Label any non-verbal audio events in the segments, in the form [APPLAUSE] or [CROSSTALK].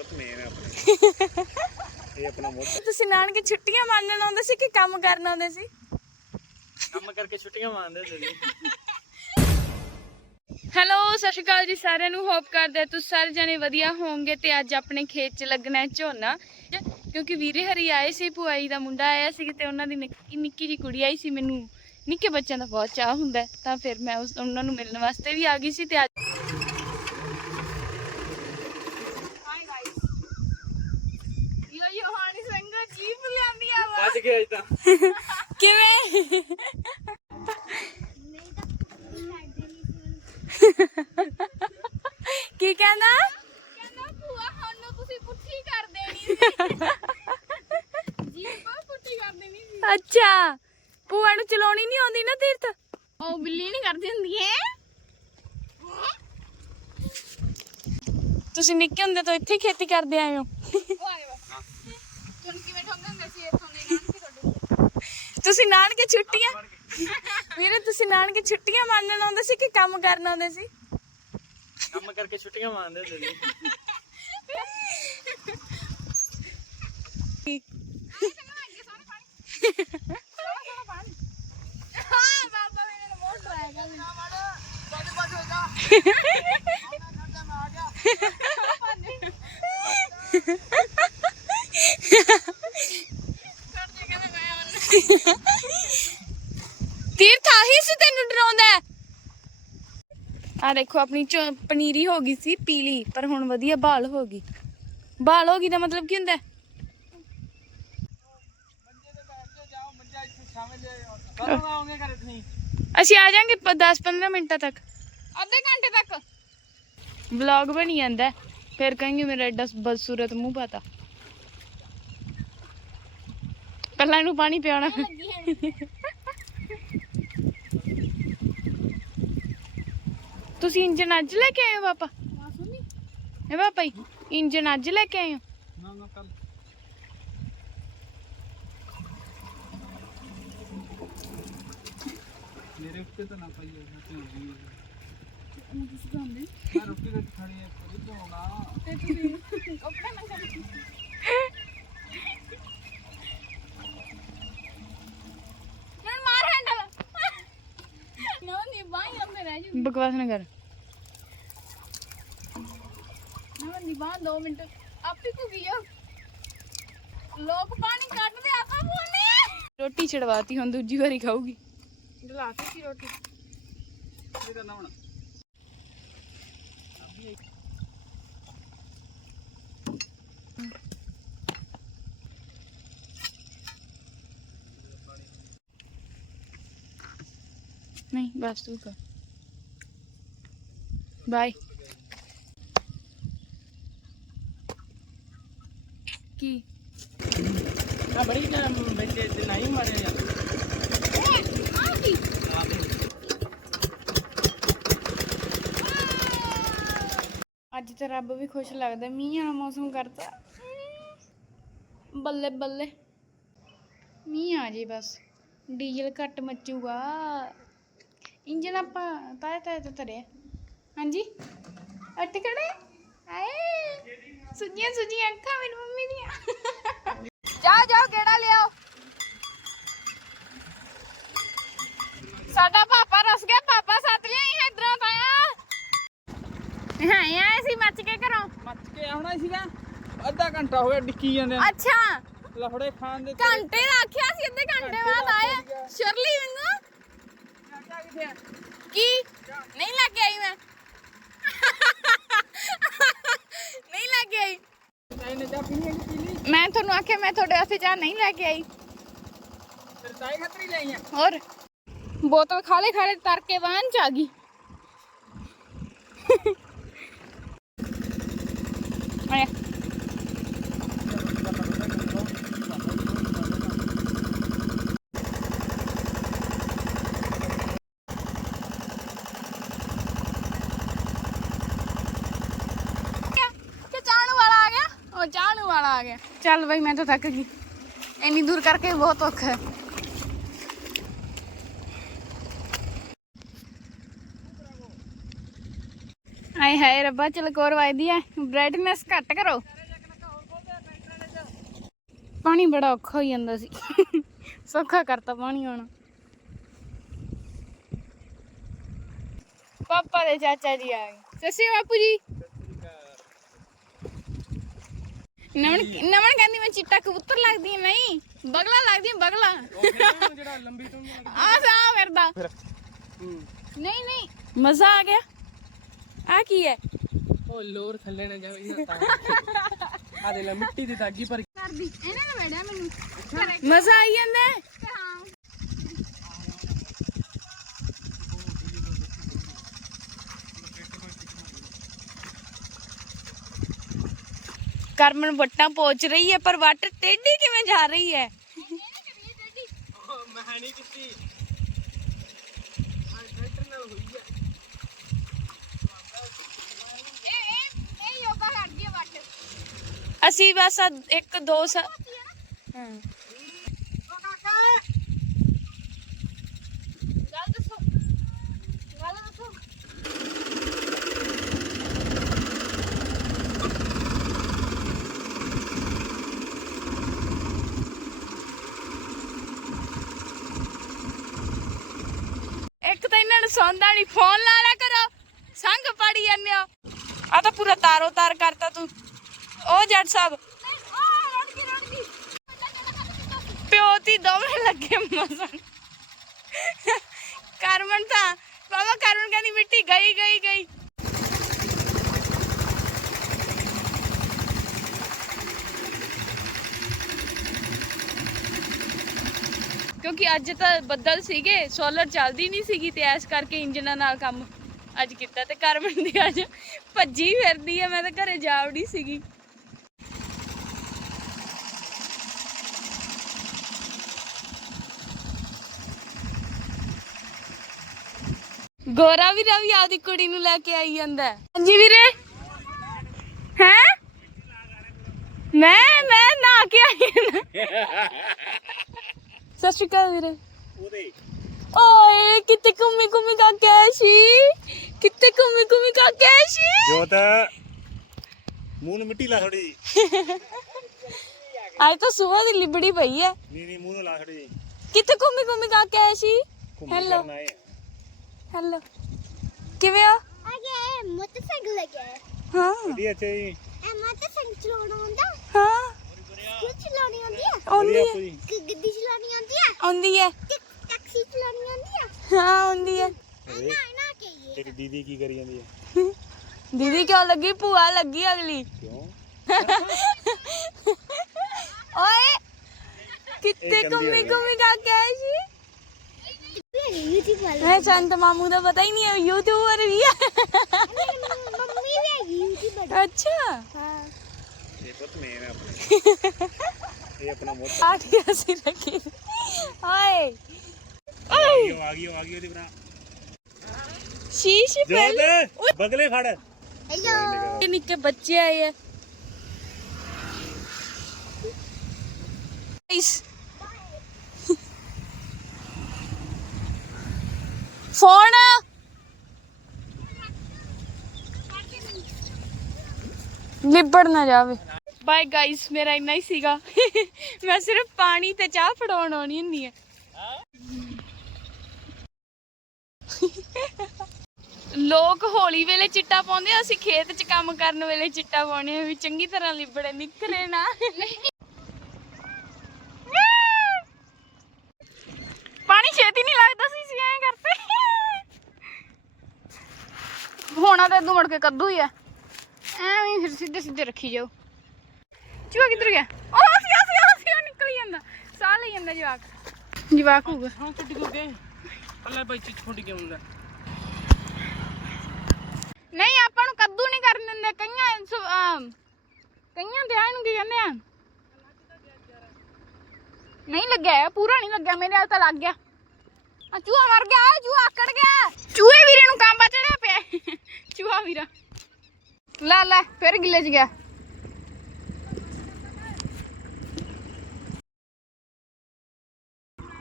ਪੁੱਤ ਮੇਨ ਆਪਣੇ। ਇਹ ਆਪਣਾ ਮੁੱਢ ਤੁਸੀਂ ਨਾਨਕੇ ਛੁੱਟੀਆਂ ਮੰਨਣ ਆਉਂਦੇ ਸੀ ਕਿ ਕੰਮ ਕਰਨ ਆਉਂਦੇ ਸੀ? ਕੰਮ ਕਰਕੇ ਛੁੱਟੀਆਂ ਮਾਰਦੇ ਸੀ ਹੈਲੋ ਸਤਿ ਸ਼੍ਰੀ ਅਕਾਲ ਜੀ ਸਾਰਿਆਂ ਨੂੰ। ਹੋਪ ਕਰਦੇ ਹਾਂ ਤੁਸੀਂ ਸਾਰੇ ਜਣੇ ਵਧੀਆ ਹੋਵੋਗੇ ਤੇ ਅੱਜ ਆਪਣੇ ਖੇਤ 'ਚ ਲੱਗਣਾ ਹੈ ਝੋਨਾ। ਕਿਉਂਕਿ ਵੀਰੇ ਹਰੀ ਆਏ ਸੀ ਭੂਆਈ ਦਾ ਮੁੰਡਾ ਆਇਆ ਸੀ ਤੇ ਉਹਨਾਂ ਦੀ ਨਿੱਕੀ ਨਿੱਕੀ ਜੀ ਕੁੜੀ ਆਈ ਸੀ। ਮੈਨੂੰ ਨਿੱਕੇ ਬੱਚਿਆਂ ਦਾ ਬਹੁਤ ਚਾਹ ਹੁੰਦਾ ਹੈ, ਤਾਂ ਫਿਰ ਮੈਂ ਉਸ ਉਹਨਾਂ ਨੂੰ ਮਿਲਣ ਵਾਸਤੇ ਵੀ ਆ ਗਈ ਸੀ ਤੇ ਅੱਜ ਹਾਈ ਗਾਇਸ ਯੋ ਯੋ ਹਾਨੀ ਸੰਗਾ ਜੀਪ ਲਿਆਂਦੀ ਆ ਵਾ ਅੱਜ ਗਿਆ ਅੱਜ ਤਾਂ। ਕਿਵੇਂ? ਕੀ ਕਹਿੰਦਾ? ਕਹਿੰਦਾ ਭੂਆ ਸਾਨੂੰ ਤੁਸੀਂ ਪੁੱਠੀ ਕਰ ਦੇਣੀ ਸੀ। ਜੀ ਬਾ ਪੁੱਠੀ ਕਰ ਦੇਣੀ ਸੀ। ਅੱਛਾ ਭੂਆ ਨੂੰ ਚਲਾਉਣੀ ਨਹੀਂ ਆਉਂਦੀ ਨਾ ਤੀਰਥ? ਉਹ ਬਿੱਲੀ ਨਹੀਂ ਕਰਦੀ ਹੁੰਦੀ ਹੈ? ਤੁਸੀਂ ਨਿੱਕੇ ਹੁੰਦੇ ਤੋਂ ਇੱਥੇ ਖੇਤੀ ਕਰਦੇ ਆਏ ਹੋ? ਤੁਸੀਂ ਨਾਨਕੇ ਛੁੱਟੀਆਂ? ਵੀਰੇ ਤੁਸੀਂ ਨਾਨਕੇ ਛੁੱਟੀਆਂ ਮੰਨਣ ਆਉਂਦੇ ਸੀ ਕਿ ਕੰਮ ਕਰਨ ਆਉਂਦੇ ਸੀ? ਕੰਮ ਕਰਕੇ ਛੁੱਟੀਆਂ ਮਾਰਦੇ ਸੀ ਤੀਰਥ [LAUGHS] ਆ ਦੇਖੋ ਆਪਣੀ ਪਨੀਰੀ ਹੋ ਗਈ ਸੀ ਪੀਲੀ ਪਰ ਹੁਣ ਵਧੀਆ ਬਾਲ ਹੋ ਗਈ। ਬਾਲ ਹੋ ਗਈ ਦਾ ਮਤਲਬ ਕੀ ਹੁੰਦਾ? ਅਸੀਂ ਆ ਜਾਾਂਗੇ 10-15 ਮਿੰਟਾਂ ਤੱਕ। ਅੱਧੇ ਘੰਟੇ ਤੱਕ। ਵਲੌਗ ਬਣੀ ਜਾਂਦਾ। ਫਿਰ ਕਹਾਂਗੇ ਮੇਰਾ ਐਡਾ ਬਦਸੂਰਤ ਮੂੰਹ ਪਾਤਾ। ਪਹਿਲਾਂ ਇਹਨੂੰ ਪਾਣੀ ਪਿਆਉਣਾ। ਤੁਸੀਂ ਇੰਜਨ ਅੱਜ ਲੈ ਕੇ ਆਏ ਹੋ ਪਾਪਾ? ਇਹ ਪਾਪਾ ਜੀ ਇੰਜਨ ਅੱਜ ਲੈ ਕੇ ਆਏ ਹੋ? ਨਾ ਨਾ ਕੱਲ ਮੇਰੇ ਉੱਤੇ ਤਾਂ ਨਾ ਪਾਈ ਮੈਂ ਤੇ ਹੁੰਦੀ ਮੈਂ ਰੋਟੀ ਰੱਖ ਖਾਣੀ ਹੈ ਪੁੱਤ ਹੋਣਾ ਮਾਰ ਨੋ ਨਹੀਂ ਬਾਈ ਅੰਦਰ ਰਹਿ ਜਾ ਬਕਵਾਸ ਨਾ ਕਰ ਨਾ ਨਹੀਂ ਬਾਹ 2 ਮਿੰਟ। ਆਪੇ ਕੋ ਗਿਆ ਲੋਕ ਪਾਣੀ ਕੱਢਦੇ ਆਪਾਂ ਬੋਨੇ ਰੋਟੀ ਛੜਵਾਤੀ ਹੁਣ ਦੂਜੀ ਵਾਰੀ ਖਾਊਗੀ। ਡਲਾਤੀ ਸੀ ਰੋਟੀ। ਕੀ ਕਰਨਾ ਹੁਣ ਨਹੀਂ ਬਸ ਤੂੰ ਕਰ। ਬਾਏ। ਕੀ? ਆ ਬੜੀ ਨਾ ਬੱਚੇ ਤੇ ਨਹੀਂ ਮਾਰੇ ਯਾਰ ਅੱਜ ਤਾਂ ਰੱਬ ਵੀ ਖੁਸ਼ ਲੱਗਦਾ ਮੀਂਹ ਵਾਲਾ ਮੌਸਮ ਕਰਤਾ। ਬੱਲੇ ਬੱਲੇ। ਮੀਂਹ ਆ ਜੇ ਬਸ। ਡੀਜ਼ਲ ਘੱਟ ਮੱਚੂਗਾ। ਤਾਏ ਤਾਏ ਤੇ ਧਰਿਆ ਹਾਂਜੀ? ਅੱਟ ਕੜੇ ਆਏ। ਸੁਜੀਆਂ ਸੁਜੀਆਂ ਅੱਖਾਂ ਮੇਰੀ ਮੰਮੀ ਦੀਆਂ। ਜਾ ਜਾਓ ਗੇੜਾ ਲਿਆਓ। ਸਾਡਾ ਪਾਪਾ ਰਸ ਗਿਆ ਪਾਪਾ ਸੱਤ ਲਿਆਈ ਇਧਰੋਂ ਤਾਇਆ। ਹਾਂ ਆਏ ਸੀ ਮੱਚ ਕੇ ਘਰੋਂ। ਮੱਚ ਕੇ ਆਉਣਾ ਸੀਗਾ। ਅੱਧਾ ਘੰਟਾ ਹੋ ਗਿਆ ਡਿੱਕੀ ਜਾਂਦੇ ਅੱਛਾ। ਲਫੜੇ ਖਾਣ ਦੇ ਘੰਟੇ ਦਾ ਆਖਿਆ ਸੀ ਅੱਧੇ ਘੰਟੇ ਬਾਅਦ ਆਏ ਸ਼ਰਲੀ ਕੀ ਨਹੀਂ ਲੱਗ ਆਈ ਮੈਂ ਨਹੀਂ ਲੱਗ ਆਈ ਤਾਈ ਨੇ ਚਾਹ ਪੀਣੀ ਹੈ ਕਿ ਪੀ ਲਈ ਮੈਂ ਤੁਹਾਨੂੰ ਆਖਿਆ ਮੈਂ ਤੁਹਾਡੇ ਵਾਸਤੇ ਚਾਹ ਨਹੀਂ ਲੈ ਕੇ ਆਈ ਫਿਰ ਤਾਈ ਖਤਰੀ ਲਈ ਆ ਹੋਰ ਬੋਤਲ ਖਾਲੇ ਖਾਲੇ ਤਰ ਕੇ ਵਾਹਨ ਚ ਆ ਗਈ ਆਇਆ ਕਿ ਚਾਣੂ ਵਾਲਾ ਆ ਗਿਆ ਉਹ ਚਾਣੂ ਵਾਲਾ ਆ ਗਿਆ। ਚੱਲ ਬਈ, ਮੈਂ ਤਾਂ ਥੱਕ ਗਈ। ਇੰਨੀ ਦੂਰ ਕਰਕੇ ਬਹੁਤ ਔਖਾ ਹੈ। ਆਏ ਹਾਏ ਰੱਬਾ ਚਲਕੋਰ ਵਾਇਦੀ ਹੈ ਬ੍ਰਾਈਟਨੈਸ ਘੱਟ ਕਰੋ। ਪਾਣੀ ਬੜਾ ਔਖਾ ਹੋ ਜਾਂਦਾ ਸੀ। ਸੌਖਾ ਕਰਤਾ ਪਾਣੀ ਆਉਣਾ ਪਾਪਾ ਦੇ ਚਾਚਾ ਜੀ ਆ ਗਏ। ਸਤਿ ਸ਼੍ਰੀ ਬਾਪੂ ਜੀ। ਨਮਨ ਨਮਨ ਕਹਿੰਦੀ ਮੈਂ ਚਿੱਟਾ ਕਬੂਤਰ ਲੱਗਦੀ ਹਾਂ ਨਹੀਂ ਬਗਲਾ ਲੱਗਦੀ ਹਾਂ ਬਗਲਾ। ਜਿਹੜਾ ਲੰਬੀ ਤੋਂ ਆ ਸਾ ਫਿਰਦਾ ਨਹੀਂ ਨਹੀਂ ਮਜ਼ਾ ਆ ਗਿਆ। ਆ ਕੀ ਹੈ? ਉਹ ਲੋਰ ਥੱਲੇ ਨਾ ਜਾਵੇ ਤਾਂ ਆ ਦੇ ਲੈ ਮਿੱਟੀ ਦੀ ਦਾਗੀ ਪਰ ਕਰਦੀ ਇਹਨਾਂ ਨੇ ਵੜਿਆ ਮੈਨੂੰ ਮਜ਼ਾ ਆਈ ਜਾਂਦਾ ਹਾਂ? ਕਰਮਨ ਵੱਟਾਂ ਪਹੁੰਚ ਰਹੀ ਹੈ, ਪਰ ਵੱਟ ਟੇਢੀ ਕਿਵੇਂ ਜਾ ਰਹੀ ਹੈ? ਮੈਂ ਨਹੀਂ ਕੀਤੀ ਅਸੀਂ ਬਸ ਇੱਕ ਦੋ ਸ ਹਾਂ ਗੱਲ ਦੱਸੋ। ਗੱਲ ਦੱਸੋ। ਇੱਕ ਤਾਂ ਇਹਨਾਂ ਨੂੰ ਸੌਂਦਾ ਨਹੀਂ ਫੋਨ ਲਾ ਲਿਆ ਕਰੋ। ਸੰਗ ਪੜੀ ਜਾਂਦੇ ਹੋ। ਆ ਤਾਂ ਪੂਰਾ ਤਾਰੋ ਤਾਰ ਕਰਤਾ ਤੂੰ। ਉਹ ਜੱਟ ਸਾਹਿਬ। ਪਿਓ ਤੀ ਦੋਵੇਂ ਲੱਗੇ ਮਸਣ ਕਰਮਨ ਤਾਂ, ਬਾਬਾ ਕਰਮਨ ਕਹਿੰਦੀ ਮਿੱਟੀ ਗਈ ਗਈ ਗਈ। ਕਿਉਂਕਿ ਅੱਜ ਤਾਂ ਬੱਦਲ ਸੀਗੇ ਸੋਲਰ ਚੱਲਦੀ ਨਹੀਂ ਸੀਗੀ ਤੇ ਐਸ ਕਰਕੇ ਇੰਜਨਾਂ ਨਾਲ ਕੰਮ ਅੱਜ ਕੀਤਾ ਤੇ ਕਰਮਨ ਦੀ ਅੱਜ ਭੱਜੀ ਫਿਰਦੀ ਆ, ਮੈਂ ਤਾਂ ਘਰੇ ਜਾਵੜੀ ਸੀਗੀ। ਗੋਰਾ ਵੀਰਾ ਵੀ ਆਦੀ ਕੁੜੀ ਨੂੰ ਲੈ ਕੇ ਆਈ ਜਾਂਦਾ। ਹਾਂਜੀ ਵੀਰੇ? ਹੈ? ਮੈਂ ਮੈਂ ਨਾ ਕੇ ਆਈ ਸਤਿ ਸ਼੍ਰੀ ਅਕਾਲ ਵੀਰੇ। ਉਹਦੇ। ਓਏ ਕਿਤੇ ਘੁੰਮੀ ਘੁੰਮੀ ਕਾ ਕੈਸ਼ੀ ਕਿਤੇ ਘੁੰਮੀ ਘੁੰਮੀ ਕਾ ਕੈਸ਼ੀ ਜੋਤ ਮੂੰਹ ਨੂੰ ਮਿੱਟੀ ਲਾ ਥੋੜੀ ਜੀ ਅੱਜ ਤਾਂ ਸਵੇਰ ਦੀ ਲਿਬੜੀ ਪਈ ਹੈ ਨਹੀਂ ਨਹੀਂ ਮੂੰਹ ਨੂੰ ਲਾ ਥੋੜੀ ਜੀ ਕਿਤੇ ਘੁੰਮੀ ਘੁੰਮੀ ਕਾ ਕੈਸ਼ੀ ਆ। ਹੈਲੋ ਕਿਵੇਂ ਆ? ਅਗੇ ਮੋਟਰਸਾਈਕਲ ਲੱਗਿਆ ਹਾਂ। ਵਧੀਆ ਅੱਛਾ ਜੀ। ਐ ਮੋਟਰਸਾਈਕਲ ਚਲਾਉਣਾ ਆਉਂਦਾ। ਹਾਂ। ਚਲਾਉਣੀ ਆਉਂਦੀ ਆ ਆਉਂਦੀ ਵਧੀਆ ਹੈ ਆਪੂ ਜੀ ਗ- ਗੱਡੀ ਚਲਾਉਣੀ ਆਉਂਦੀ ਆ ਆਉਂਦੀ ਹੈ ਤੇ ਟੈਕਸੀ ਚਲਾਉਣੀ ਆਉਂਦੀ ਆ ਹਾਂ ਆਉਂਦੀ ਹੈ ਨਾ ਨਾ ਕਹੀਏ ਤੇਰੀ ਦੀਦੀ ਕੀ ਕਰੀ ਜਾਂਦੀ ਹੈ ਦੀਦੀ ਕਿਉਂ ਲੱਗੀ ਭੂਆ ਲੱਗੀ ਅਗਲੀ ਕਿਉਂ ਓਏ ਕਿੱਤੇ ਇਹ ਗੰਦੀ ਘੁੰਮੀ ਹੋ ਗਈ। ਘੁੰਮੀ ਕਾ ਕੈਸ਼ੀ YouTube ਵਾਲਾ ਹੈ ਸੰਤ ਮਾਮੂ ਦਾ ਪਤਾ ਹੀ ਨਹੀਂ ਹੈ ਯੂਟਿਊਬਰ ਵੀ ਹੈ ਮੰਮੀ ਵੀ ਹੈਗੀ YouTube ਵਾਲੀ ਅੱਛਾ ਹਾਂ ਇਹ ਪੁੱਤ ਮੇਨ ਉਹਦੀ ਬਣਾ ਸ਼ੀਸ਼ ਜੋਤ ਬਗਲੇ ਫੜ। ਹੈਲੋ ਨਿੱਕੇ ਬੱਚੇ ਆਏ ਆ। ਫੋਨ। ਲਿਬੜ ਨਾ ਜਾਵੇ। ਬਾਏ ਗਾਇਸ ਮੇਰਾ ਇੰਨਾ ਹੀ ਸੀਗਾ। [LAUGHS] ਮੈਂ ਸਿਰਫ ਪਾਣੀ ਤੇ ਚਾਹ ਫੜਾਉਣ ਆਉਣੀ ਹੁੰਦੀ ਹੈ। ਲੋਕ ਹੋਲੀ ਵੇਲੇ ਚਿੱਟਾ ਪਾਉਂਦੇ ਆ, ਅਸੀਂ ਖੇਤ 'ਚ ਕੰਮ ਕਰਨ ਵੇਲੇ ਚਿੱਟਾ ਪਾਉਣੇ ਆ ਵੀ ਚੰਗੀ ਤਰ੍ਹਾਂ ਲਿਬੜੇ ਨਿਕਲੇ ਨਾ। ਪਾਣੀ ਛੇਤੀ ਨਹੀਂ ਲੱਗਦਾ ਸੀ ਸੀ ਐਂ ਕਰਦੇ। ਹੋਣਾ ਤਾਂ ਇਦੋਂ ਮੁੜ ਕੇ ਕੱਦੂ ਹੀ ਆ। ਐਵੇਂ ਫਿਰ ਸਿੱਧੇ ਸਿੱਧੇ ਰੱਖੀ ਜਾਓ। ਚੂਹਾ ਕਿੱਧਰ ਗਿਆ? ਉਹ ਸੀ ਆ ਸੀ ਆ ਸੀ ਉਹ ਨਿਕਲ ਜਾਂਦਾ। ਸਾਹ ਲਈ ਜਾਂਦਾ ਜਵਾਕ। ਜਵਾਕ ਹੋਊਗਾ। ਹਾਂ ਟੁੱਟ ਗਏ? ਅੱਲਾ ਬਾਈ ਚੀਜ਼ ਛੋਟੀ ਕਿਉਂ ਹੁੰਦਾ ਨਹੀਂ ਆਪਾਂ ਨੂੰ ਕੱਦੂ ਨਹੀਂ ਕਰਨ ਦਿੰਦੇ। ਕਈਆਂ ਸੁ- ਅਮ, ਕਈਆਂ ਦੇ ਨੂੰ ਕੀ ਕਹਿੰਦੇ ਆ? ਨਹੀਂ ਲੱਗਿਆ ਹੈ, ਪੂਰਾ ਨਹੀਂ ਲੱਗਿਆ। ਮੇਰੇ ਨਾਲ ਤਾਂ ਲੱਗ ਗਿਆ। ਆ ਚੂਹਾ ਮਰ ਗਿਆ। ਚੂਹਾ ਆਕੜ ਗਿਆ। ਚੂਹੇ ਵੀਰੇ ਨੂੰ ਕਾਂਬਾ ਚੜਿਆ ਪਿਆ। ਚੂਹਾ ਵੀਰਾ। ਲੈ ਲੈ ਫਿਰ ਗਿੱਲੇ ਚ ਗਿਆ।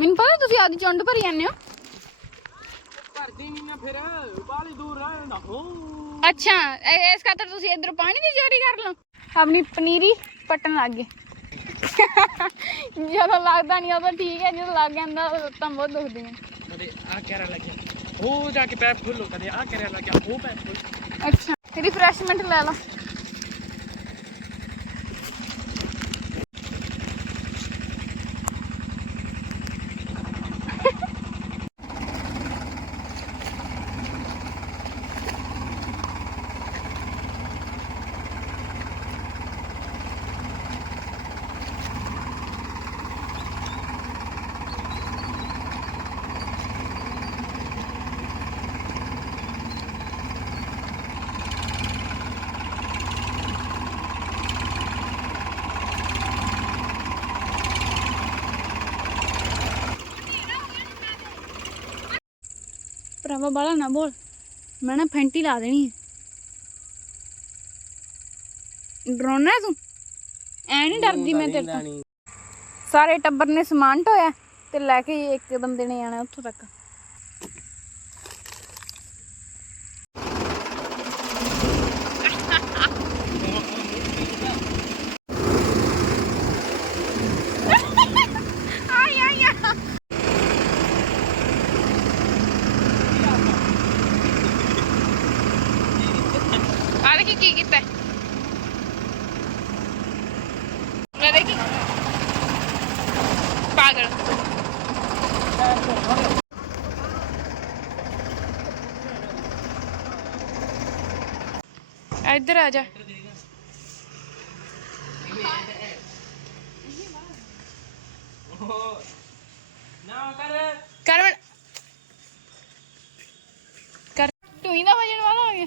ਮੈਨੂੰ ਪਤਾ ਤੁਸੀਂ ਆਦੀ ਚੁੰਡ ਭਰੀ ਜਾਂਦੇ ਹੋ। ਕਰਦੀ ਨਹੀਂ ਆ ਫਿਰ ਬਾਲੀ ਦੂਰ ਰਹਿ ਨਾ ਹੋ। ਅੱਛਾ ਇਹ- ਇਸ ਖਾਤਰ ਤੁਸੀਂ ਇਧਰ ਪਾਣੀ ਦੀ ਚੋਰੀ ਕਰ ਲਓ। ਆਪਣੀ ਪਨੀਰੀ ਪੱਟਣ ਲੱਗ ਗਏ। ਜਦੋਂ ਲੱਗਦਾ ਨਹੀਂ ਉਦੋਂ ਠੀਕ ਹੈ ਜਦੋਂ ਲੱਗ ਜਾਂਦਾ ਉਦੋਂ ਲੱਤਾਂ ਬਹੁਤ ਦੁਖਦੀਆਂ ਕਦੇ ਆ ਕਹਿਰਾ ਲੱਗਿਆ ਉਹ ਜਾ ਕੇ ਪੈਰ ਫੁੱਲੋ ਕਦੇ ਆ ਕਹਿਰਾ ਲੱਗਿਆ ਉਹ ਪੈਰ ਫੁੱਲ ਅੱਛਾ ਰਿਫਰੈਸ਼ਮੈਂਟ ਲੈ ਲਾ ਭਰਾਵਾ ਬਾਲਾ ਨਾ ਬੋਲ। ਮੈਂ ਨਾ ਫੈਂਟੀ ਲਾ ਦੇਣੀ ਹੈ। ਡਰੋਨਾ ਤੂੰ? ਐ ਨਹੀਂ ਡਰਦੀ ਮੈਂ ਤੇਰੇ ਤੋਂ। ਸਾਰੇ ਟੱਬਰ ਨੇ ਸਮਾਨ ਢੋਇਆ ਤੇ ਲੈ ਕੇ ਇੱਕ ਬੰਦੇ ਨੇ ਆਣਾ ਉੱਥੋਂ ਤੱਕ ਆਈ ਆਈ ਆ ਆ ਦੇਖੀ ਕੀ ਕੀਤਾ ਮੈਂ ਦੇਖੀ ਪਾਗਲ ਇੱਧਰ ਆ ਜਾ। ਨਾ ਕਰ ਕਰ ਕਰ। ਤੂੰ ਹੀ ਨਾ ਵਜਣ ਵਾਲਾ ਹੋ ਗਿਆ।